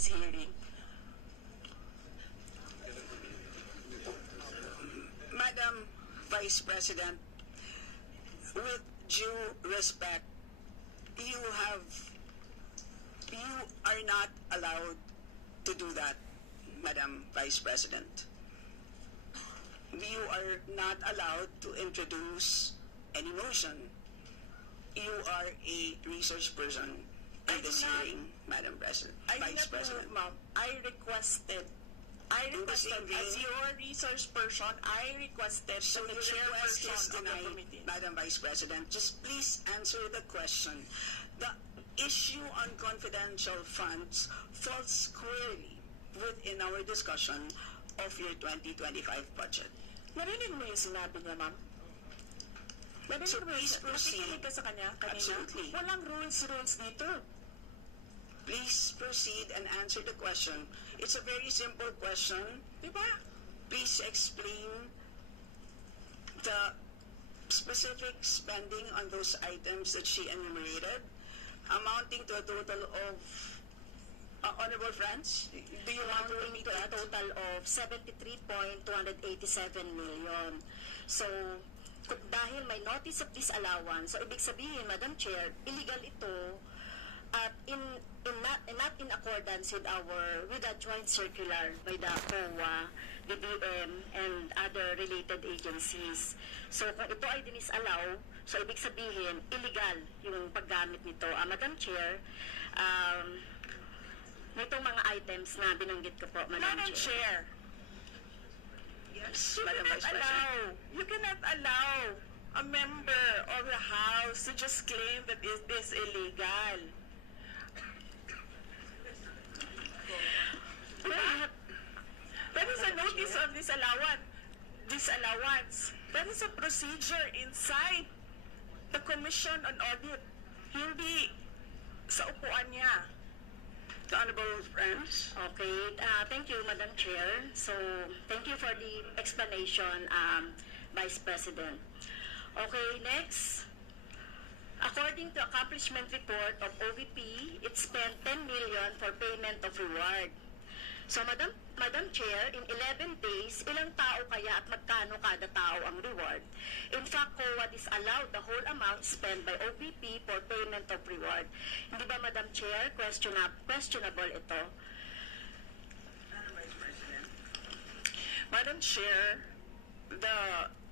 this hearing. Madam Vice President, with due respect, you are not allowed to do that, Madam Vice President. You are not allowed to introduce any motion. You are a research person in this hearing, Madam President, Vice President. Ma'am. I requested as your research person, I requested So the your request is chairperson of the denied, committee. Madam Vice President. Just please answer the question. The issue on confidential funds falls squarely within our discussion of your 2025 budget. Narinig mo yung sinabi niya, ma'am? Narinig So mo please yung proceed. nakikinig ka sa kanya kanina? Absolutely. Walang rules dito. Please proceed and answer the question. It's a very simple question. Diba? Please explain the specific spending on those items that she enumerated, amounting to a total of, honorable friends, do you want to repeat to a that? total of 73.287 million. So, dahil may notice of disallowance, so ibig sabihin, Madam Chair, illegal ito at not in accordance with the joint circular by the COA, the DBM, and other related agencies. So, kung ito ay dinisallow, so ibig sabihin, illegal yung paggamit nito. Madam Chair, nitong mga items na binanggit ko po, Madam Chair. Yes, Madam Vice President. You cannot allow a member of the House to just claim that it is illegal. That is a notice of disallowance. That is a procedure inside the Commission on Audit. Hindi sa upuan niya. Honorable friends. Okay, thank you, Madam Chair. So, thank you for the explanation, Vice President. Okay, next. According to accomplishment report of OVP, it spent 10 million for payment of reward. So, Madam Chair, in 11 days, ilang tao kaya at magkano kada tao ang reward? In fact, COA disallowed the whole amount spent by OVP for payment of reward. Hindi ba, Madam Chair, questionable ito? Madam Vice President. Madam Chair, the